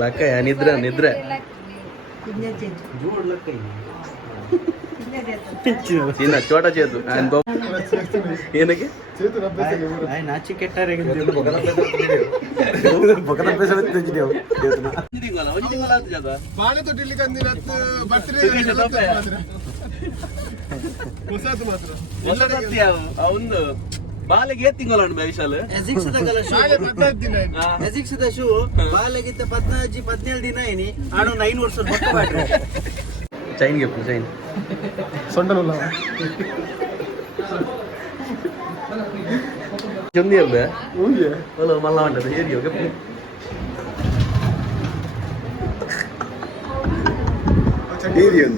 ಲಕ್ಕಯ್ಯ ನಿದ್ರೆ ನಿದ್ರೆ చిన్న చోట చేతు ఆయన ఈయనకి నాచి ಕೆಟ್ಟಾರೆ అవును ಬಾಲೆಗೆ ತಿಂಗಳು ಭವಿಷ್ಯಲು ಎಜಿಕ್ಸದ ಶೂ ಬಾಲೆಗಿಂತ 17 ದಿನ ಏನಿ ಆಡೊಂದು 5 ವರ್ಷ ಬೊಕ್ಕ ಮಾಡ್ರಿ ಚೈನ್ ಗಿಫ್ಟ್ ಚೈನ್ ಸೊಂಡನುಲ್ಲ ಚಂದಿ ಅಲ್ಲ ಓಯೆ ಅಲ್ಲ ಮಲ್ಲ ಅಂಟದ ಏರಿಯೋ ಗಿಫ್ಟ್ ಏರಿಯೋ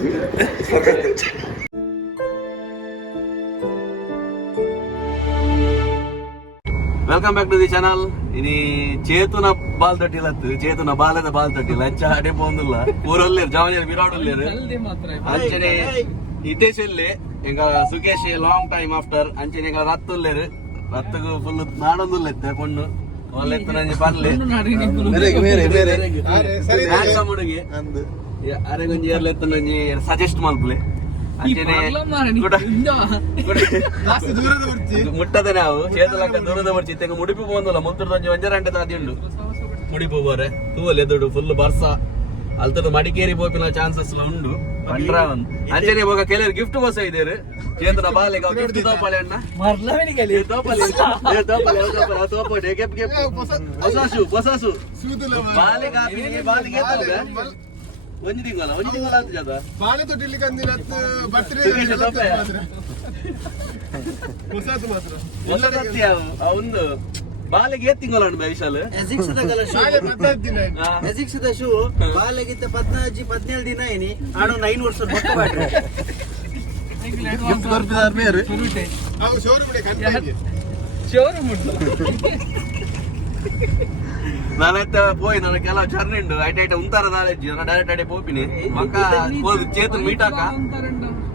welcome back to the channel ಇನಿ ಚೇತುನ ಬಾಲ್ ತಟ್ಟಿಲತ್ತು ಚೇತುನ ಬಾಲದ ಬಾಲ್ ತಟ್ಟಿಲ್ಲ ಅಂಚ ಅಡೆ ಪೋಂದಿಲ್ಲ ಊರಲ್ಲೇರು ಜಾವನ ವಿರಾಡಲ್ಲೇರು ಅಂಚನೆ ಹಿತೇಶ್ ಅಲ್ಲಿ ಎಂಗ ಸುಕೇಶ್ ಲಾಂಗ್ ಟೈಮ್ ಆಫ್ಟರ್ ಅಂಚನೆ ಎಂಗ ರತ್ತಲ್ಲೇರು ರತ್ತಗು ಫುಲ್ ನಾಡೊಂದುಲ್ಲೆತ್ತೆ ಪೊಣ್ಣು ಒಲ್ಲೆತ್ತು ನಂಜಿ ಪನ್ಲೆ ಹ್ಯಾಂಡ್ಸಮ್ ಹುಡುಗಿ ಅರೆಗೊಂಜಿ ಏರ್ಲೆತ್ತು ನಂಜಿ ಸಜೆಸ್ಟ್ ಮಲ್ಪಲೆ ಮುಟ್ಟದೆ ನಾವು చేతులక్క దూರದ ಬರ್ಚಿ ತೆಂಗ ಮುಡಿಪು ಬಂದಲ್ಲ ಮುಂತುರ್ದ ಒಂಜರ ಗಂಟೆ ತಾದಿಂಡು ಮುಡಿಪು ಬೋರೆ ತೂವಲ್ ಎದುಡು ಫುಲ್ ಬರ್ಸ ಅಲ್ತದ ಮಡಿಕೇರಿ ಪೋಪಿನ ಚಾನ್ಸಸ್ ಉಂಡು ಪಂಡ್ರಾವನ್ ಅಂಜನೆ ಹೋಗ ಕೆಲವರು ಗಿಫ್ಟ್ ಬಸ ಇದೇರು ಚೇತನ ಬಾಲೆಗ ಗಿಫ್ಟ್ ತೋಪಲೆ ಅಣ್ಣ ತೋಪಲೆ ಹೊಸಸು ಬಾಲೆಗ ಬಾಲಿಗೆ ಒಂಜಿ ತಿಂಗಳ ಅಂತ ಜಾತ ಬಾಳೆ ತೊಟ್ಟಿಲಿಕ್ಕೆ ಅಂದಿರತ್ತು ಬರ್ತ್ಡೇ ಹೊಸದು ಮಾತ್ರ ಅವನು ಬಾಲೆಗೆ ತಿಂಗಳ ಭವಿಷ್ಯಲು ಎಜಿಕ್ಸದ ಶೂ ಬಾಲೆಗಿಂತ 17 ದಿನ ಏನಿ ಆಡೊಂದು 5 ವರ್ಷ ಬೊಕ್ಕ ಮಾಡ್ರಿ ಶೋರೂಮ್ ನಾನೈತೆ పోయి ನನ್ನ ಕೆಲವು ಜರ್ನಿ ಉಂಡು ಐಟ ಉಂತಾರ ನಾಲೆಜ್ ನಾನು ಡೈರೆಕ್ಟ್ ಅಡೆ ಪೋಪಿನಿ ಮಕ್ಕ ಚೇತನ್ ಮೀಟಾಕ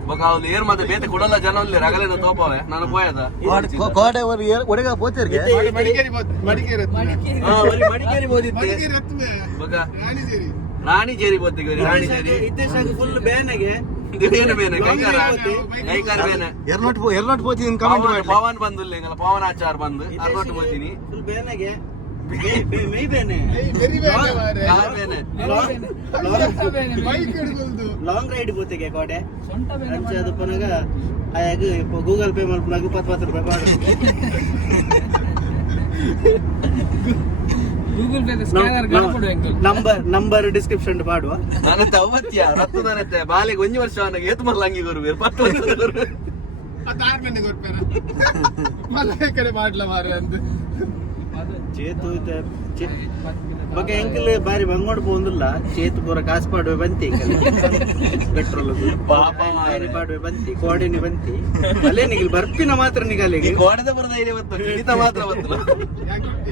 ಬೊಕ ಅವ್ಲು ಏರ್ ಮತ್ತೆ ಬೇತೆ ಕೊಡಲ್ಲ ಜನ ಅಲ್ಲಿ ರಗಲೇನ ತೋಪವೆ ನಾನು ಪೋಯದ ಕೋಡೆ ಒಡಗ ಪೋತಿರ್ಗೆ ಮಡಿಕೇರಿ ಬೋದಿತ್ತೆ ಬೊಕ ರಾಣಿಜೇರಿ ಬೋತಿಗೆ ರಾಣಿಜೇರಿ ಇತ್ತೆಶಾಗ ಫುಲ್ ಬೇನೆಗೆ ಏನು ಬೇನೆ ಕೈಕಾರ ಬೇನೆ ಎರ್ನೋಟ್ ಪೋತೀನಿ ಕಮೆಂಟ್ ಮಾಡಿ ಪವನ್ ಬಂದಿಲ್ಲ ಹಿಂಗಲ್ಲ ಪವನ್ ಆಚಾರ್ ಬಂದು ಅರ್ನೋಟ್ ಬೋತೀನಿ ಫುಲ್ ಬೇನೆಗೆ ಮೈ ಬೇನೆ ಲಾಂಗ್ ರೈಡ್ ಬೋತಿಗೆ ಕೋಡೆ ಅದು ಪುನಗ ಆಯಾಗ ಗೂಗಲ್ ಪೇ ಮಲ್ಪನಾಗ 20 ರೂಪಾಯಿ ಬಾಡು Google pay scanner number description ಮಾಡುವ ನಾನತ್ತೆ ಅವತ್ಯ ರತ್ತು ನಾನತ್ತೆ ಬಾಲಿಗೆ 1 ವರ್ಷ ಅವನಿಗೆ ಏತು ಮಲ್ಲ ಅಂಗಿ ಕೊರ್ಬೇರು 10 ವರ್ಷ ಅದಾರ್ ಮನೆ ಕೊರ್ಪೇರ ಮಲ್ಲ ಕಡೆ ಮಾಡ್ಲ ಮಾರ ಅಂತ ಚೇತು ಬಗ್ಗೆ ಎಂಕಲ್ ಬಾರಿ ಬಂಗೋಡ್ ಪೋಂದಿಲ್ಲ ಚೇತು ಪೂರ ಕಾಸು ಪಾಡುವೆ ಬಂತಿ ಪೆಟ್ರೋಲ್ ಪಾಪ ಪಾಡುವೆ ಬಂತಿ ಕೋಡೆನಿ ಬಂತಿ ಅಲ್ಲೇ ನಿಗಿಲ್ ಬರ್ಪಿನ ಮಾತ್ರ ನಿಗಲ್ಲಿಗೆ ಕೋಡದ ಬರದ ಇದೆ ಇವತ್ತು ಹಿಡಿತ ಮಾತ್ರ ಬಂತು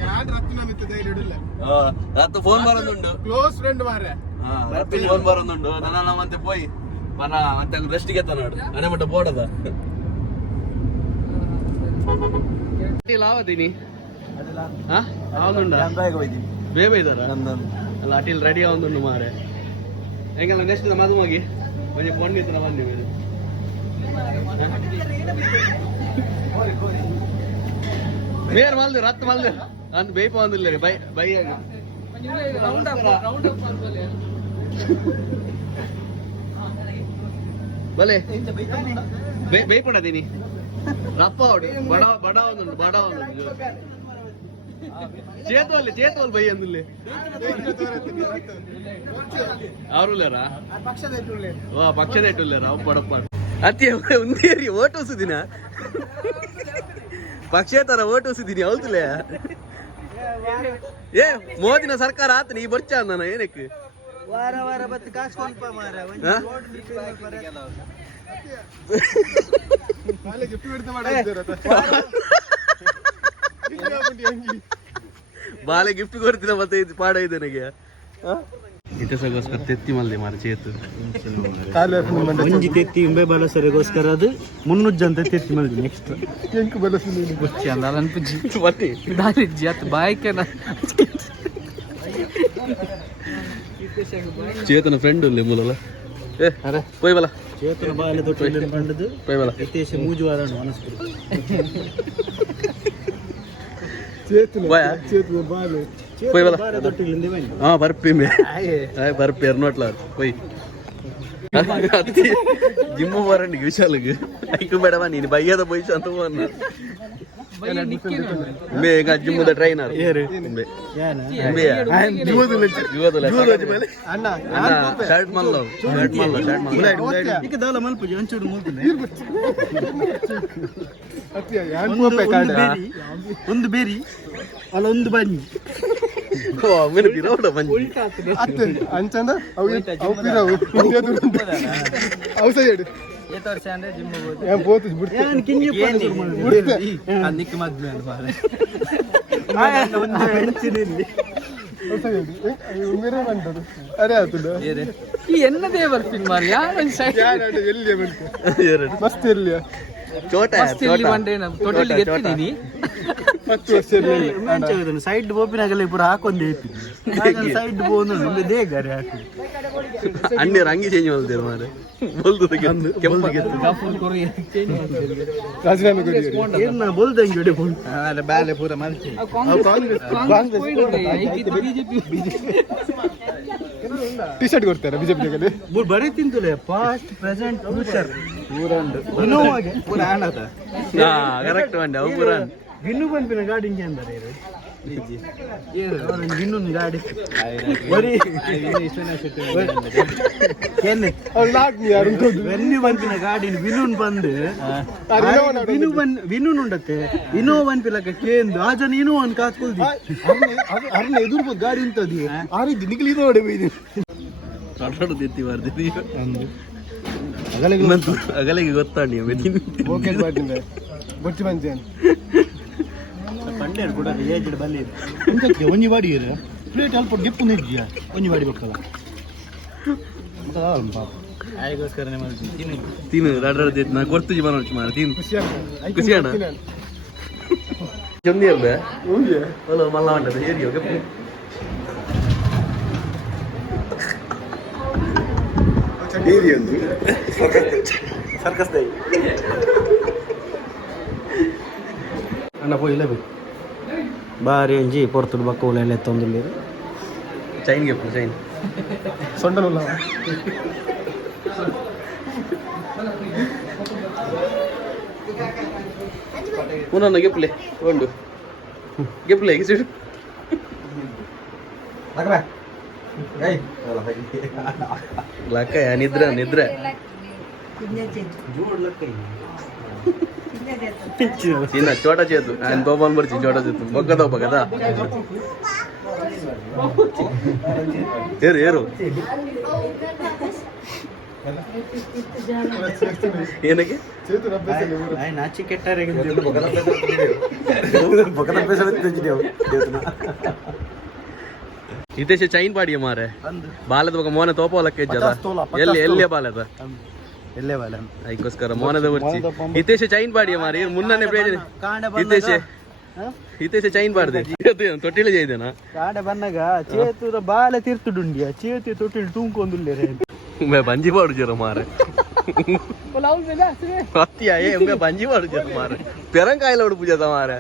ಯಾರು ರತ್ನ ಮಿತ್ತ ಧೈರ್ಯ ಇಡಲ್ಲ ರತ್ತು ಫೋನ್ ಬರೋದುಂಡು ಕ್ಲೋಸ್ ಫ್ರೆಂಡ್ ಮಾರೆ ರತ್ತು ಫೋನ್ ಬರೋದುಂಡು ನನ್ನ ಮತ್ತೆ ಪೋಯಿ ಪನ ಮತ್ತೆ ರೆಸ್ಟಿಗೆ ನೋಡು ಮನೆ ಮಟ್ಟ ಬೋಡದ ಲಾವದೀನಿ ಬೇಬ ಇದಾರ ಅಲ್ಲ ಅಟಿಲ್ ರೆಡಿ ಆವೊಂದುಂಡು ಮಾರೆ ಹೆಂಗಲ್ಲ ನೆಕ್ಸ್ಟ್ ಮದುವಾಗಿ ಒಂಜಿ ಫೋನ್ ಇತ್ತು ಬಂದಿ ಬೇರೆ ಮಲ್ದು ರತ್ತು ಮಲ್ದು ಅಂತ ಬೇಯ್ಪ ಒಂದಿಲ್ಲ ರೀ ಬೈ ಬಲೆ ಬೇಯ್ಪಡದೀನಿ ರಪ್ಪ ಹೊಡಿ ಬಡ ಒಂದುಂಡು చేతోళ్ళు భయ అందులే ಅವರುಲ್ಲೇರಾ ಪಕ್ಷದ ಇಟ್ಟುಲ್ಲೇರಾ ಪಡಪ್ಪ ಅತಿ ಉಂದೇರಿ ಓಟ್ ಹೊಸಿದಿನ ಪಕ್ಷೇತರ ಓಟ್ ಹೊಸಿದೀನಿ ಹೌದಲೇ ಏ ಮೋದಿನ ಸರ್ಕಾರ ಆತನ ಈ ಬರ್ಚ ಅಂದನ ಏನಕ್ಕೆ ವಾರ ವಾರ ಬತ್ತು ಕಾಸು ಕೊಂಪ ಮಾರ ಬಾಲೆ ಗಿಫ್ಟ್ ಕೊಡ್ತೀನ ಮತ್ತೆ ಇದು ಪಾಡ ಇದೆ ನನಗೆ ಇತಿಹಾಸಗೋಸ್ಕರ ತೆತ್ತಿ ಮಲ್ದೆ ಮಾರ ಚೇತು ಒಂಜಿ ತೆತ್ತಿ ಇಂಬೆ ಬಲಸರಿಗೋಸ್ಕರ ಅದು ಮುನ್ನುಜ್ಜ ಅಂತ ತೆತ್ತಿ ಮಲ್ದಿ ನೆಕ್ಸ್ಟ್ ಎಂಕು ಬಲಸು ಬುಚ್ಚಿ ಅಂದ ಅನ್ಪುಜ್ಜಿ ಮತ್ತೆ ದಾರಿಜ್ಜಿ ಅತ್ ಬಾಯ್ಕೆನ ಚೇತನ ಫ್ರೆಂಡ್ ಇಲ್ಲೇ ಮೂಲಲ್ಲ ಏ ಅರೆ ಪೋಯ್ ಬಲ ಚೇತನ ಬಾಲೆ ತೊಟ್ಟಿಲ್ಲ ಕಂಡದು ಪೋಯ್ ಬಲ ಹಿತೇಶ ಮೂಜುವಾರ ಮನಸ್ಪುರ ಚೇತನ ಬಾಲೆ ಪೋಯ್ ಬಲ ಬಾಲೆ ತೊಟ್ಟಿಲಿಂದ ಬನ್ನಿ ಹಾ ಬರ್ಪಿ ಮೇ ಬರ್ಪಿ ಎರ್ನೋಟ್ಲ ಪೋಯ್ ಜಿಮ್ಮು ಬರಂಡಿ ವಿಶಾಲಗೆ ಐಕು ಬೇಡವಾ ನೀನು ಬಯ್ಯದ ಪೊಯ್ಸ ಅಂತ ಹೋನ್ನ ಬೇ ಈಗ ಜಿಮ್ಮುದ ಟ್ರೈನರ್ ಬೇ ಬೇ ಅಣ್ಣ ಶರ್ಟ್ ಮಲ್ಲ ಈಗ ದಾಲ ಮಲ್ಪುಜಿ ಅಂಚೂರು ಮೂಲ್ಪುನೆ ಒಂದು ಬೇರಿ ಅಲ್ಲ ಒಂದು ಬನ್ನಿ ಅಂಚಂದ ಅವು ಪಿರವು ಅವು ಸೈಡ್ ಅರೆ ಆತುಂಡ ಈ ಎನ್ನದೇ ಬರ್ತೀನಿ ಮಾರಿ ಎಲ್ಲಿ ಮಸ್ತ್ ಇರ್ಲಿಯ ಚೋಟ ಇಲ್ಲಿ ಒಂದೇ ಟೋಟಲ್ ಎತ್ತಿದೀನಿ 10 ವರ್ಷ ಇರ್ಲಿಲ್ಲ ಸೈಡ್ ಬೋಪಿನಾಗಲ್ಲ ಪೂರ ಹಾಕೊಂಡೆ ಸೈಡ್ ಬೋನು ನಮ್ಗೆ ದೇಗಾರೆ ಹಾಕಿ ಅಣ್ಣೆ ರಂಗಿ ಚೇಂಜ್ ಮಾಡ್ತೀರ ಮಾರೆ ಬೋಲ್ದು ರಾಜೀನಾಮೆ ಕೊಡಿ ಏನ ಬೋಲ್ದಂಗೆ ಹೊಡೆ ಬೋಲ್ ಅರೆ ಬಾಲೆ ಪೂರ ಮಲ್ಚಿ ಟಿ ಶರ್ಟ್ ಕೊಡ್ತಾರೆ ಬಿಜೆಪಿ ಬರೀ ತಿಂತಲೆ ಪಾಸ್ಟ್ ಪ್ರೆಸೆಂಟ್ ಫ್ಯೂಚರ್ ಇನೋವಾಗೆ ಪೂರ ಆನದ ಕರೆಕ್ಟ್ ಮಂಡೆ ಅವು ಪುರ ಗಿನ್ನು ಬಂಪಿನ ಗಾಡಿ ಹಿಂಗೆ ಅಂದರೆ ಗಿನ್ನು ಗಾಡಿ ಬರೀ ವೆನ್ಯೂ ಬಂಪಿನ ಗಾಡಿ ವಿನುನ್ ಬಂದು ವಿನು ಉಂಡತ್ತೆ ಇನ್ನೋ ಬಂಪಿಲಕ್ಕ ಕೇಂದು ಆ ಜನ ಇನ್ನೋ ಒಂದು ಕಾಸ್ಕೊಳ್ದಿ ಅರ್ನ ಎದುರ್ಬೋದು ಗಾಡಿ ಉಂಟದಿ ಆ ರೀತಿ ನಿಖಿಲ್ ಇದು ನೋಡಿ ಬೈದು ಎತ್ತಿ ಬರ್ತೀನಿ ಅಗಲಿಗೆ ಗೊತ್ತಾಡಿ ಬೊಚ್ಚಿ ಬಂಚೇನ್ ಪಂಡೆ ಕೂಡ ಏಜ್ ಬಲ್ಲಿ ಇಂತಕ್ಕೆ ಒಂಜಿ ಬಾಡಿ ಇರ ಪ್ಲೇಟ್ ಅಲ್ಪ ಗೆಪ್ಪು ನೆಜ್ಜಿಯ ಒಂಜಿ ಬಾಡಿ ಬಕ್ಕಲ್ಲ ಆಯ್ಗೋಸ್ಕರ ತಿನ್ನು ರಡ್ರದ್ದು ನಾ ಕೊಡ್ತೀವಿ ಬರೋಣ ಮಾರ ತಿನ್ನು ಖುಷಿ ಅಣ್ಣ ಚಂದಿ ಅಲ್ಲ ಮಲ್ಲ ಉಂಟದ ಏರಿಯೋ ಸರ್ಕಸ್ ಅಣ್ಣ ಪೋಯಿಲ್ಲ ಬೇಕು ಬಾರಿ ಅಂಜಿ ಪೊರ್ತುಡು ಬಕ್ಕೂಲೆಲ್ಲ ತೊಂದಿಲ್ಲ ಚೈನ್ ಗೆಪ್ಪು ಚೈನ್ ಸೊಂಡನಲ್ಲ ಪುನಃ ಗೆಪ್ಲೆ ಉಂಡು ಗೆಪ್ಲೆ ಗಿಸಿಡು ಲಕ್ಕಯ್ಯ ನಿದ್ರೆ ನಿದ್ರೆ చిన్న చోట చేతు ఆయన తోపాను పడిచి చోట చేతు బొక్క తోప కదా ఏరు ఏరు ಏನಕ್ಕೆ ನಾಚಿ ಕೆಟ್ಟಾರೆ ಹಿತೇಶ ಚೈನ್ ಪಾಡಿಯ ಮಾರೆ ಬಾಲದ ಬೊಕ ಮೋನೆ ತೋಪೋಲಕ್ಕೆ ಜದ ಎಲ್ಲಿ ಎಲ್ಲಿಯ ಬಾಲದ ಎಲ್ಲೇ ಬಾಲ ಅದಕ್ಕೋಸ್ಕರ ಮೋನದ ಬರ್ಚಿ ಹಿತೇಶ ಚೈನ್ ಪಾಡಿಯ ಮಾರೆ ಮುನ್ನನೆ ಬೇಜನೆ ಹಿತೇಶ ಚೈನ್ ಪಾಡ್ದೆ ತೊಟ್ಟಿಲಿ ಜೈದೇನಾ ಕಾಡ ಬನ್ನಗ ಚೇತುದ ಬಾಲ ತಿರ್ತುಡುಂಡಿಯ ಚೇತು ತೊಟ್ಟಿಲ್ ತೂಂಕೊಂದುಲ್ಲೇರೆ ಬಂಜಿ ಪಾಡು ಜರ ಮಾರೆ ಅತ್ತಿಯ ಏ ಬಂಜಿ ಪಾಡು ಜರ ಮಾರೆ ಪೆರಂಕಾಯಿಲ ಉಡು ಪೂಜದ ಮಾರೆ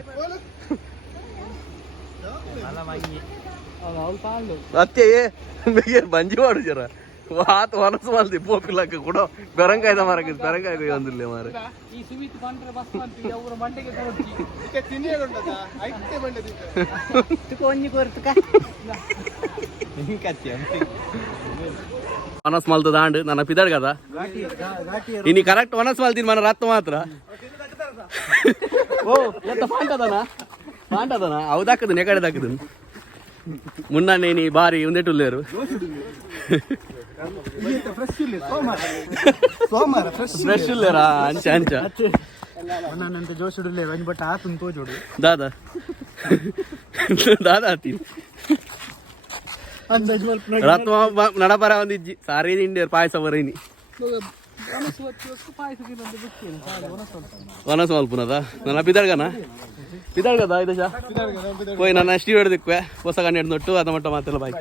ಅತ್ತೆ ಬಂಜಿ ಪಾಡು ಜರ ಹಾತ್ ಹೊಲಸು ಮಾಡ್ದೆ ಪೋಪಿಲಕ್ಕ ಕೂಡ ಬೆರಂಕಾಯ್ದ ಮಾರಕ್ಕೆ ಬೆರಂಕಾಯ್ದ ಒಂದಿಲ್ಲ ಮಾರೆ వనస్ మల్తుంది అండ్ నన్న పిదాడు కదా ఇన్ని కరెక్ట్ వనస్ మల్ತೀನಿ మన రత్త మాత్ర ఓ ఎంత పాంటదనా అవు దక్కదు నెక్కడే దక్కదు మున్న నేను భారీ ఉందేటోళ్ళు ఫ్రెష్ లేరా అంచ అంచ నన్నంత జోషుడు లేరు అని బట్ ఆతుని తోజుడు దాదా దాదా తిని ರತ್ವ ನಡಪರ ಒಂದಿಜ್ಜಿ ಸಾರಿ ಇಂಡಿಯರ್ ಪಾಯಸ ಬರೀನಿ ಒನ ಸ್ವಲ್ಪನದ ನನ್ನ ಪಿದಳ್ಗನ ಪಿದಳ್ಗದ ಇದು ಶಾ ಹೋಯ್ ನನ್ನ ಅಷ್ಟು ಹಿಡ್ದಿಕ್ವೆ ಹೊಸ ಕಣ್ಣು ಹಿಡ್ದು ಅದ ಮಟ್ಟ ಮಾತೆಲ್ಲ ಬಾಯ್